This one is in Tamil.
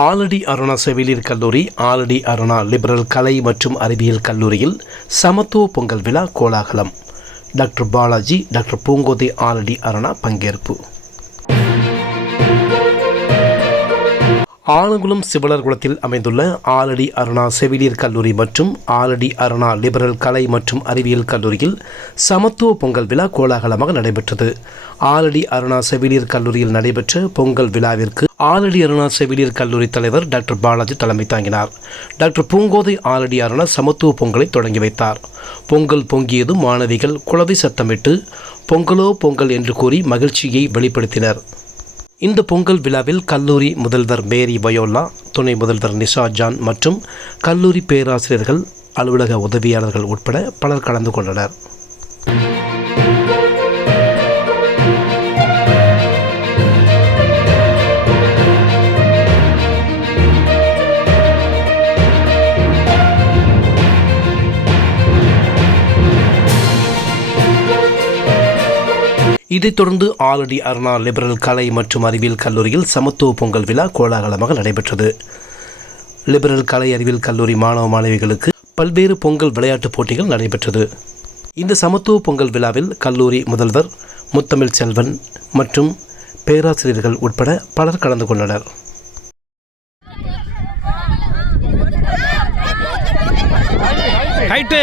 ஆலடி அருணா செவிலியர் கல்லூரி ஆலடி அருணா லிபரல் கலை மற்றும் அறிவியல் கல்லூரியில் சமத்துவ பொங்கல் விழா கோலாகலம். டாக்டர் பாலாஜி டாக்டர் பூங்கோதை ஆலடி அருணா பங்கேற்பு. ஆலங்குளம் சிவலர்குளத்தில் அமைந்துள்ள ஆலடி அருணா செவிலியர் கல்லூரி மற்றும் ஆலடி அருணா லிபரல் கலை மற்றும் அறிவியல் கல்லூரியில் சமத்துவ பொங்கல் விழா கோலாகலமாக நடைபெற்றது. ஆலடி அருணா செவிலியர் கல்லூரியில் நடைபெற்ற பொங்கல் விழாவிற்கு ஆலடி அருணா செவிலியர் கல்லூரி தலைவர் டாக்டர் பாலாஜி தலைமை தாங்கினார். டாக்டர் பூங்கோதை ஆலடி அருணா சமத்துவ பொங்கலை தொடங்கி வைத்தார். பொங்கல் பொங்கியதும் மாணவிகள் குளவி சத்தமிட்டு பொங்கலோ பொங்கல் என்று கூறி மகிழ்ச்சியை வெளிப்படுத்தினர். இந்த பொங்கல் விழாவில் கல்லூரி முதல்வர் மேரி வயோலா துணை முதல்வர் நிஷா ஜான் மற்றும் கல்லூரி பேராசிரியர்கள் அலுவலக உதவியாளர்கள் உட்பட பலர் கலந்து கொண்டனர். இதைத் தொடர்ந்து ஆலடி அருணா லிபரல் கலை மற்றும் அறிவியல் கல்லூரியில் சமத்துவ பொங்கல் விழா கோலாகலமாக நடைபெற்றது. லிபரல் கலை அறிவியல் கல்லூரி மாணவ மாணவிகளுக்கு பல்வேறு பொங்கல் விளையாட்டுப் போட்டிகள் நடைபெற்றது. இந்த சமத்துவ பொங்கல் விழாவில் கல்லூரி முதல்வர் முத்தமிழ் செல்வன் மற்றும் பேராசிரியர்கள் உட்பட பலர் கலந்து கொண்டனர். ஹைட்டு